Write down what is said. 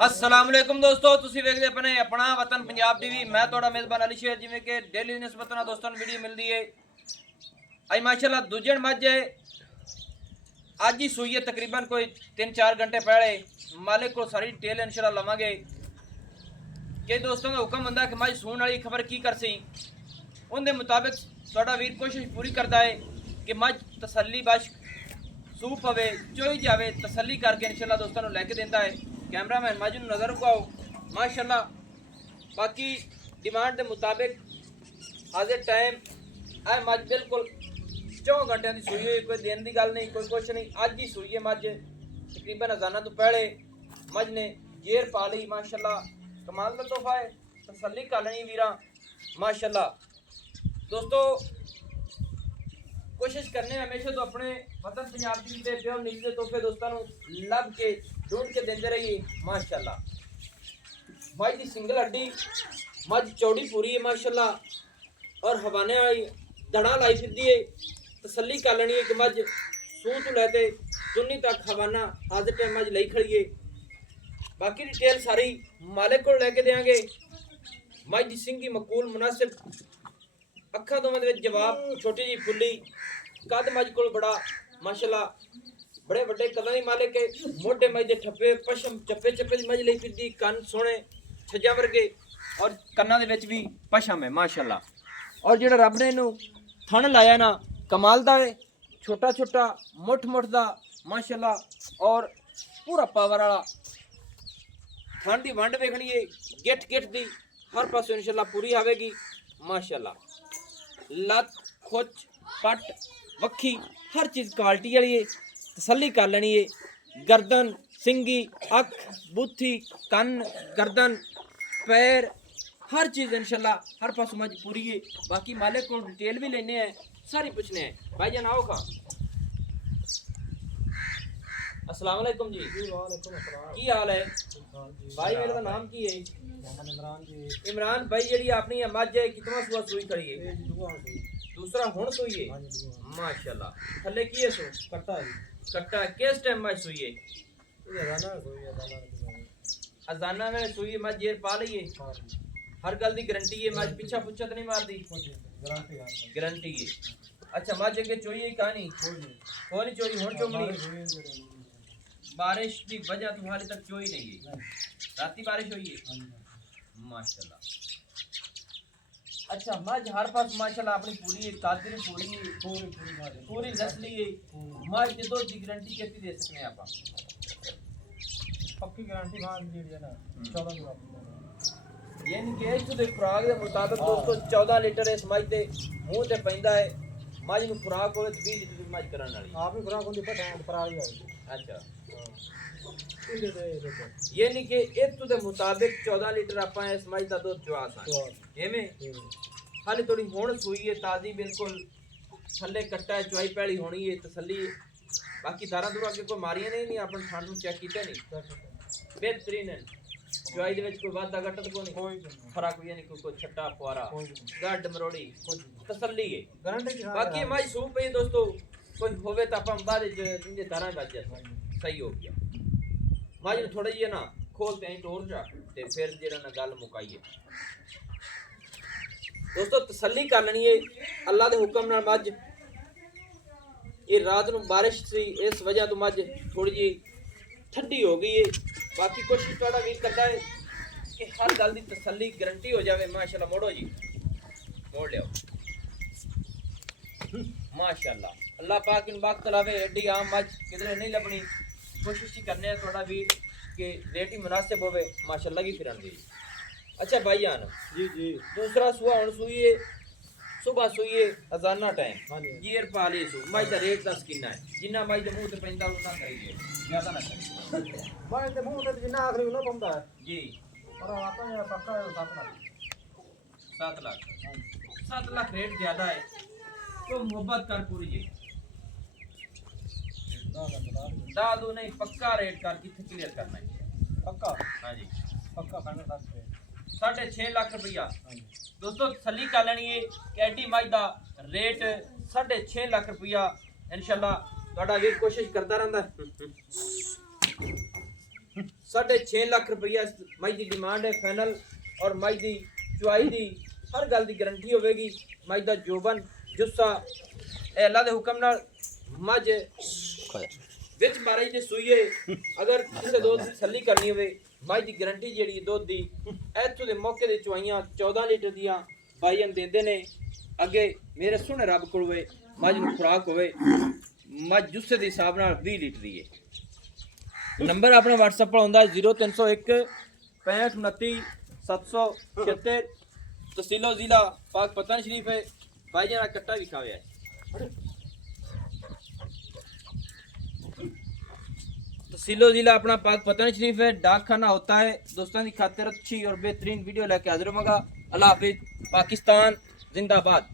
असलामुअलैकुम दोस्तों, ਤੁਸੀਂ ਵੇਖਦੇ ਆਪਣੇ ਆਪਣਾ ਵਤਨ ਪੰਜਾਬ ਟੀਵੀ। ਮੈਂ ਤੁਹਾਡਾ ਮੇਜ਼ਬਾਨ ਅਲੀ ਸ਼ੇਰ। ਜਿਵੇਂ ਕਿ ਡੇਲੀ ਨਿਸਬਤ ਨਾਲ ਦੋਸਤਾਂ ਨੂੰ ਵੀਡੀਓ ਮਿਲਦੀ ਹੈ। ਅੱਜ ਮਾਸ਼ਾਅੱਲਾ ਦੂਜਣ ਮੱਝ ਹੈ। ਅੱਜ ਹੀ ਸੂਈ ਹੈ, ਤਕਰੀਬਨ ਕੋਈ 3-4 घंटे पहले। मालिक को सारी डिटेल इंशाल्लाह लवांगे कि दोस्तों का हुक्म होंदा कि मझ सूण वाली खबर की कर सी उनके मुताबिक ਤੁਹਾਡਾ ਵੀਰ ਕੋਸ਼ਿश पूरी करता है कि मझ तसल्ली बश ਸੂ ਪਵੇ, ਚੋਈ ਜਾਵੇ, तसल्ली करके इंशाल्लाह दोस्तों ਨੂੰ ਲੈ ਕੇ ਦਿੰਦਾ है। कैमरामैन मझ ਨੂੰ नज़र उगाओ माशाअल्लाह। बाकी डिमांड के मुताबिक आज टाइम है मझ बिल्कुल 4 घंटे की सूई हुई, कोई दिन की गल नहीं, कोई कुछ नहीं। अज ही सूई है मझ, तकरीबन अजाना तो पहले मझ ने जेर पा ली माशाअल्लाह। कमाल का तोहफा है, तसल्ली कर लेनी वीरा माशाअल्लाह। दोस्तों कोशिश करने हमेशा तो अपने वतन पंजाब दी ते प्योर नीली दे तोहफे दोस्तों लब के ढूंढ के देंदे रहिए माशाअल्लाह। मझ दी सिंगल हड्डी, मझ चौड़ी पूरी है माशाअल्लाह और हवाने वाली दड़ा लाई फिरदी है। तसल्ली कर लेनी है कि मझ सूह तो लैते चुन्नी तक हवाना आज टाइम मझ लई खड़ी है। बाकी डिटेल सारी मालिक को लैके देंगे। मझ दी सिंगी मकूल मुनासिब, अखा दोवें दे जवाब, छोटी जी फुल्ली कद मझ को बड़ा माशाअल्लाह, बड़े बड़े कदां दी मालिक है। मोटे मझ दे ठप्पे पशम चप्पे चप्पे दी मझ लई फिरदी, कन सोहणे छज्जा वर्गे और कन्नां दे विच भी पशम है माशाअल्लाह। और जेड़ा रब ने इनू थण लाया ना कमाल दा है, छोटा छोटा मुठ मुठ दा माशाअल्लाह और पूरा पावर वाला। थण दी वंड वेखणी है, गिठ गिठ दी हर पासों इंशाअल्लाह पूरी आवेगी माशाअल्लाह। लत खुच पट वक्खी हर चीज़ क्वालिटी वाली है, तसल्ली कर लेनी है। गर्दन सिंगी अख बूथी कन गर्दन पैर हर चीज़ इंशाल्लाह हर पास मज पूरी है। बाकी मालिक को डिटेल भी लेने हैं, सारी पूछने हैं। भाई जान आओ खा। अस्सलाम वालेकुम जी। की हाल है भाई? मेरा नाम की है इमरान भाई। जी अपनी मझ है कितना सुआ सूई खड़ी है? दूसरा हुण सूई है माशाअल्लाह। थल्ले की है सो कट्टा है? कट्टा किस टाइम मझ सूई है? अजाना में सूई मझ जेर पा ली है। हर गल दी गारंटी है, मझ पीछा पुछा तो नहीं मारदी? गारंटी है। अच्छा मझ अगे चोई है कहानी कोई नहीं चोई हुण चुमनी? बारिश की वजह तो हाले तक चोई नहीं है। राती बारिश हुई है माशाअल्लाह। अच्छा मझ हर पास माशाअल्लाह अपनी पूरी है, कादरी पूरी है, पूरी नस्ली है। मझ दे दूध की गारंटी कितनी दे सकते हैं आप? पक्की गारंटी भाग दी है ना 14 लीटर। यानी कि इस दे खुराक के मुताबिक दोस्तों 14 लीटर इस मझ दे मुंह ते पैंदा है। मझ ਨੂੰ खुराक होवे 20 लीटर ਦੀ मझ ਕਰਨ ਵਾਲੀ आप ही खुराक होंदी पता है पराली है। अच्छा इंदे दे यानी कि इस दे मुताबिक 14 लीटर ਆਪਾਂ ਇਸ ਮਝ ਦਾ ਦੁੱਧ ਚਵਾ ਸਕਦੇ ਐਵੇਂ। हाले थोड़ी हुण सूई है ताजी बिल्कुल, थल्ले कट्टा है, चुआई पैली होनी है, तसल्ली है। बाकी दारा दूरा के कोई मारियां नहीं अपन ठंड में चेक कीता नहीं, बेहतरीन है। चुआई दे विच कोई वादा घट तो कोई फर्क भी नहीं, कोई छट्टा फुआरा गड्ड मरोड़ी तसल्ली है गारंटी। बाकी मझ सू पई दोस्तों, कोई होवे तो अपन बाद जिंदे दारा बच जाए सही हो गया। मझ नूं थोड़ा जिहा ना खोलते हैं टोर जा ते फिर जेड़ा ना गल मुकाईए दोस्तों। तसल्ली कर लेनी है अल्लाह के हुक्म नाल। मझ ये रात नूं बारिश सी, इस वजह तो मझ थोड़ी जी ठंडी हो गई है। बाकी कोशिश थोड़ा वीर करता है कि हर गल की तसल्ली गारंटी हो जाए माशाअल्लाह। मोड़ो जी मोड़ लियो माशाअल्लाह। अल्लाह पाक इन वक्त लावे, एडी आम मझ किधरे नहीं लभनी। कोशिश ही करने थोड़ा वीर कि रेट ही मुनासिब होवे माशाअल्लाह की फिरन दी। अच्छा भाईजान जी जी दूसरा सुआ हुण सूई है, सुबह सूई है अजाना टाइम हां जी गियर पा ली सू। मझ दा रेट दस कितना है? जिन्ना मझ दे मुंह ते पैंदा उतना करिए, ज्यादा ना करिए मैं ते मुंह ते जिन्ना आखरी ना पंदा है जी। और आता है पक्का 7 लाख। 7 लाख 7 लाख रेट ज्यादा है तो मोहब्बत कर पूरी जी। दादू नहीं पक्का रेट कर किथे क्लियर करना है पक्का। हां जी पक्का फाइनल 6.5 लाख रुपया दोस्तों। तसल्ली कर लेनी है कि एडी मझ दा रेट 6.5 लाख रुपया इंशाल्लाह। ਤੁਹਾਡਾ ਵੀਰ कोशिश करता रहता है 6.5 ਲੱਖ ਰੁਪਈਆ ਇਸ ਮੱਝ ਦੀ ਡਿਮਾਂਡ ਹੈ ਫਾਈਨਲ। ਔਰ ਮੱਝ ਦੀ ਚੁਆਈ ਦੀ ਹਰ ਗੱਲ ਦੀ ਗਰੰਟੀ ਹੋਵੇਗੀ। ਮੱਝ ਦਾ ਜੋਬਨ ਜੁੱਸਾ ਇਹ ਅੱਲਾ ਦੇ ਹੁਕਮ ਨਾਲ ਮੱਝ ਵਿੱਚ 12 ਦੇ ਸੂਈਏ। ਅਗਰ ਕਿਸੇ ਦੁੱਧ ਦੀ ਤਸੱਲੀ ਕਰਨੀ ਹੋਵੇ ਮੱਝ ਦੀ ਗਰੰਟੀ ਜਿਹੜੀ ਹੈ ਦੁੱਧ ਦੀ ਇੱਥੋਂ ਦੇ ਮੌਕੇ ਦੇ ਚੁਆਈਆਂ 14 ਲੀਟਰ ਦੀਆਂ ਬਾਈਨ ਦਿੰਦੇ ਨੇ। ਅੱਗੇ ਮੇਰੇ ਸੁਣੇ ਰੱਬ ਕੋਲ ਹੋਵੇ ਮੱਝ ਨੂੰ ਖੁਰਾਕ ਹੋਵੇ ਮੱਝ ਜੁੱਸੇ ਦੇ ਹਿਸਾਬ ਨਾਲ 20 ਲੀਟਰ ਦੀ ਹੈ। ਨੰਬਰ ਆਪਣਾ WhatsApp ਪਰ ਆਉਂਦਾ 0301 65 29 776। ਤਹਿਸੀਲੋ ਜ਼ਿਲ੍ਹਾ ਪਾਕ ਪਤਨ ਸ਼ਰੀਫ ਹੈ। ਭਾਈ ਜਨਾ ਕੱਟਾ ਵੀ ਖਾਇਆ है। तहसीलो जिला अपना पाक पतन शरीफ है। डाक खाना होता है। दोस्तों की खातिर अच्छी और बेहतरीन वीडियो लेके हाजिर होगा। अल्लाह हाफिज। पाकिस्तान जिंदाबाद।